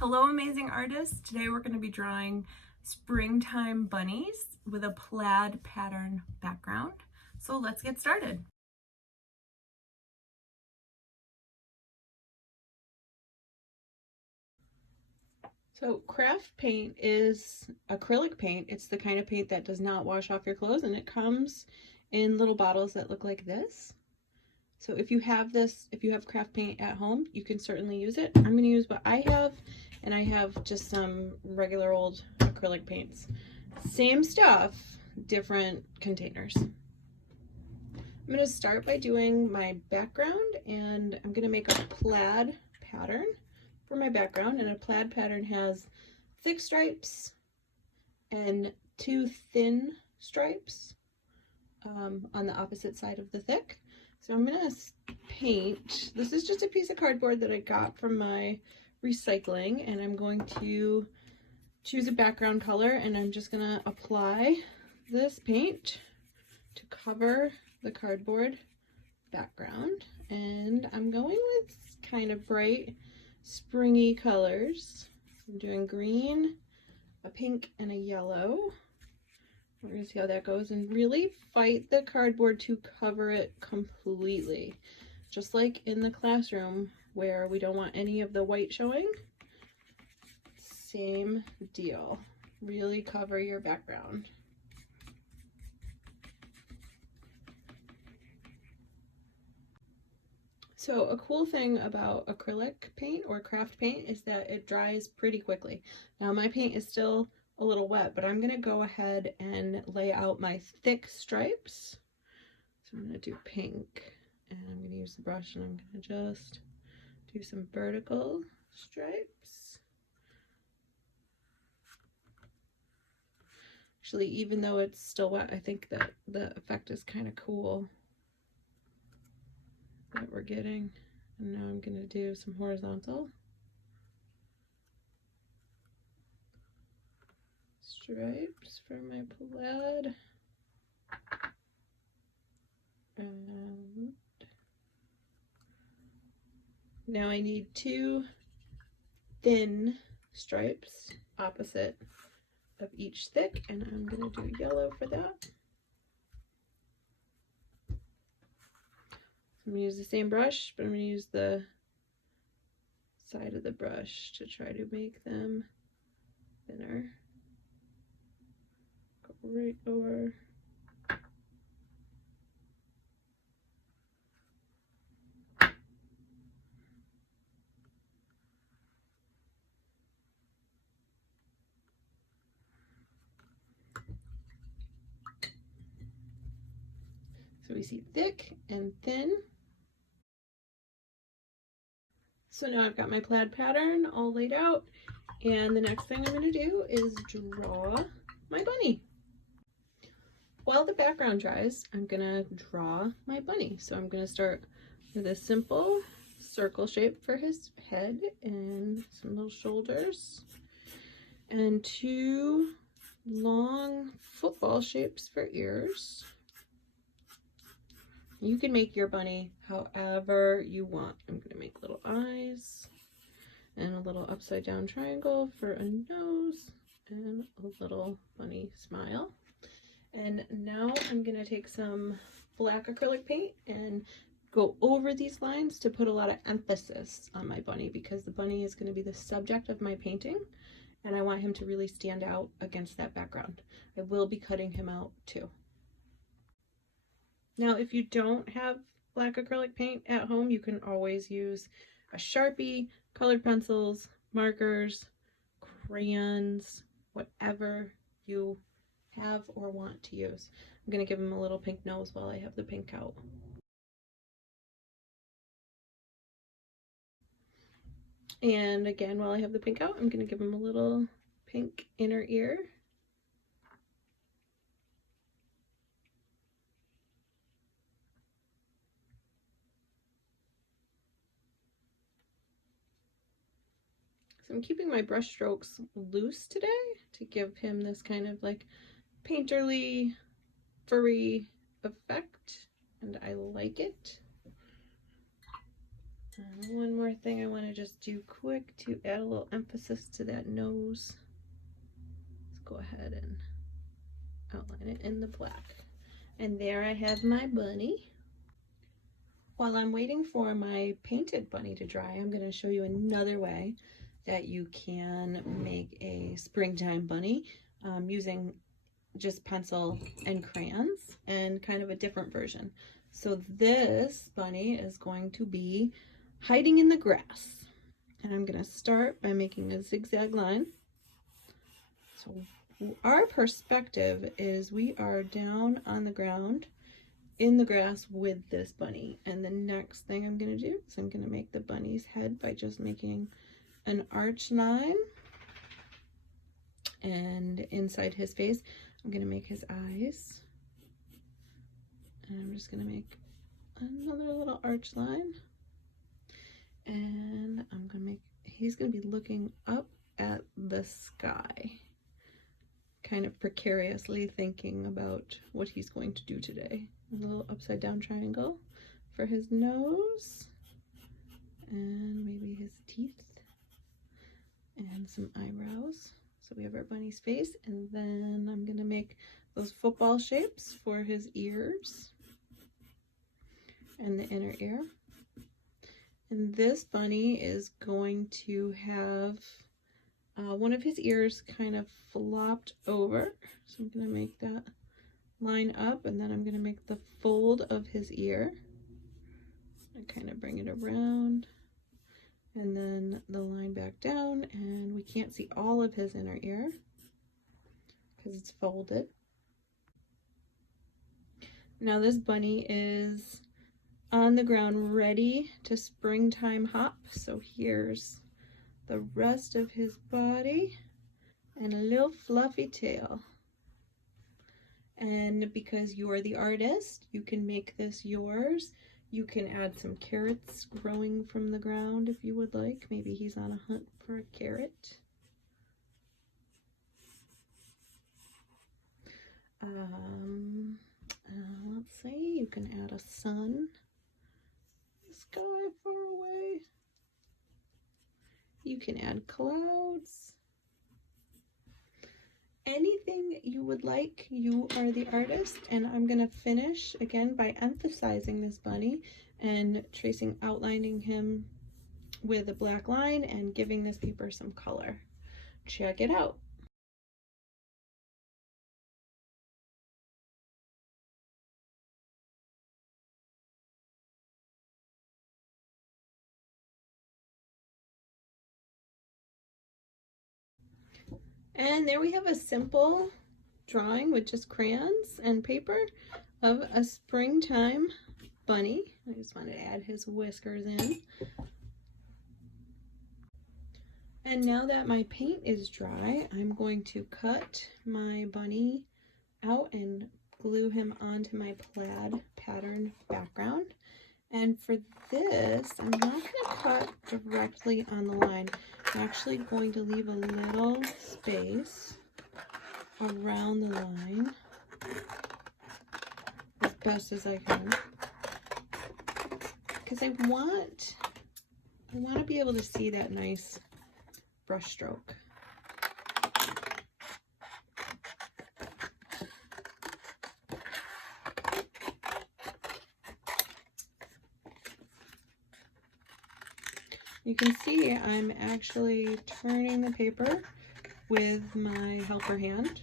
Hello, amazing artists. Today we're going to be drawing springtime bunnies with a plaid pattern background. So let's get started. So craft paint is acrylic paint. It's the kind of paint that does not wash off your clothes, and it comes in little bottles that look like this. So if you have craft paint at home, you can certainly use it. I'm going to use what I have, and I have just some regular old acrylic paints. Same stuff, different containers. I'm going to start by doing my background, and I'm going to make a plaid pattern for my background, and a plaid pattern has thick stripes and two thin stripes on the opposite side of the thick. So I'm gonna paint, this is just a piece of cardboard that I got from my recycling, and I'm going to choose a background color, and I'm just gonna apply this paint to cover the cardboard background. And I'm going with kind of bright springy colors. I'm doing green, a pink, and a yellow. We're going to see how that goes, and really fight the cardboard to cover it completely. Just like in the classroom where we don't want any of the white showing. Same deal. Really cover your background. So a cool thing about acrylic paint or craft paint is that it dries pretty quickly. Now my paint is still a little wet, but I'm going to go ahead and lay out my thick stripes. So I'm going to do pink, and I'm going to use the brush, and I'm going to just do some vertical stripes. Actually, even though it's still wet, I think that the effect is kind of cool that we're getting. And now I'm going to do some horizontal stripes for my plaid. And now I need two thin stripes opposite of each thick, and I'm going to do yellow for that. So I'm going to use the same brush, but I'm going to use the side of the brush to try to make them thinner. Go right over. So we see thick and thin. So now I've got my plaid pattern all laid out, and the next thing I'm going to do is draw my bunny. While the background dries, I'm going to draw my bunny. So I'm going to start with a simple circle shape for his head and some little shoulders, and two long football shapes for ears. You can make your bunny however you want. I'm going to make little eyes and a little upside down triangle for a nose and a little bunny smile. And now I'm going to take some black acrylic paint and go over these lines to put a lot of emphasis on my bunny, because the bunny is going to be the subject of my painting, and I want him to really stand out against that background. I will be cutting him out too. Now, if you don't have black acrylic paint at home, you can always use a Sharpie, colored pencils, markers, crayons, whatever you have or want to use. I'm going to give him a little pink nose while I have the pink out. And again, while I have the pink out, I'm going to give him a little pink inner ear. So I'm keeping my brush strokes loose today to give him this kind of like painterly, furry effect, and I like it. One more thing I want to just do quick to add a little emphasis to that nose. Let's go ahead and outline it in the black. And there I have my bunny. While I'm waiting for my painted bunny to dry, I'm going to show you another way that you can make a springtime bunny using just pencil and crayons, and kind of a different version. So this bunny is going to be hiding in the grass. And I'm going to start by making a zigzag line. So our perspective is we are down on the ground in the grass with this bunny. And the next thing I'm going to do is I'm going to make the bunny's head by just making an arch line. And inside his face, I'm going to make his eyes. And I'm just going to make another little arch line. And I'm going to make, he's going to be looking up at the sky, kind of precariously thinking about what he's going to do today. A little upside down triangle for his nose, and maybe his teeth, and some eyebrows. So we have our bunny's face, and then I'm going to make those football shapes for his ears and the inner ear. And this bunny is going to have one of his ears kind of flopped over. So I'm going to make that line up, and then I'm going to make the fold of his ear. I kind of bring it around, and then the line back down, and we can't see all of his inner ear because it's folded. Now this bunny is on the ground ready to springtime hop. So here's the rest of his body and a little fluffy tail. And because you're the artist, you can make this yours. You can add some carrots growing from the ground if you would like. Maybe he's on a hunt for a carrot. Let's see, you can add a sun, sky far away. You can add clouds. Anything you would like, you are the artist. And I'm going to finish again by emphasizing this bunny and tracing, outlining him with a black line and giving this paper some color. Check it out. And there we have a simple drawing with just crayons and paper of a springtime bunny. I just wanted to add his whiskers in. And now that my paint is dry, I'm going to cut my bunny out and glue him onto my plaid pattern background. And for this, I'm not going to cut directly on the line. I'm actually going to leave a little space around the line as best as I can, because I want to be able to see that nice brush stroke. You can see I'm actually turning the paper with my helper hand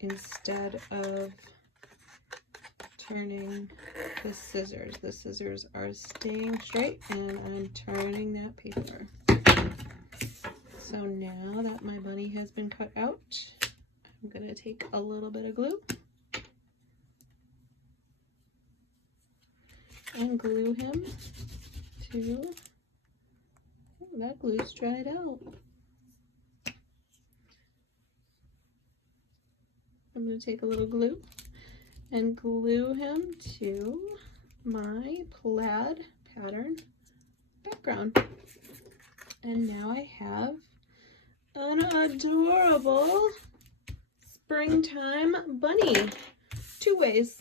instead of turning the scissors. The scissors are staying straight and I'm turning that paper. So now that my bunny has been cut out, I'm going to take a little bit of glue and glue him to, oh, that glue's dried out. I'm going to take a little glue and glue him to my plaid pattern background. And now I have an adorable springtime bunny. Two ways.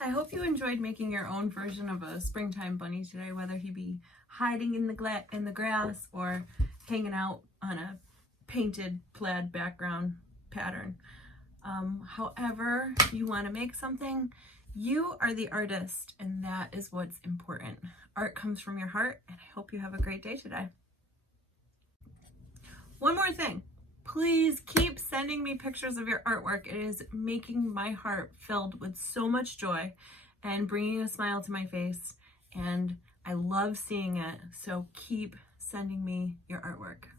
I hope you enjoyed making your own version of a springtime bunny today, whether he be hiding in the grass or hanging out on a painted plaid background pattern. However you want to make something, you are the artist, and that is what's important. Art comes from your heart, and I hope you have a great day today. One more thing. Please keep sending me pictures of your artwork. It is making my heart filled with so much joy and bringing a smile to my face, and I love seeing it. So keep sending me your artwork.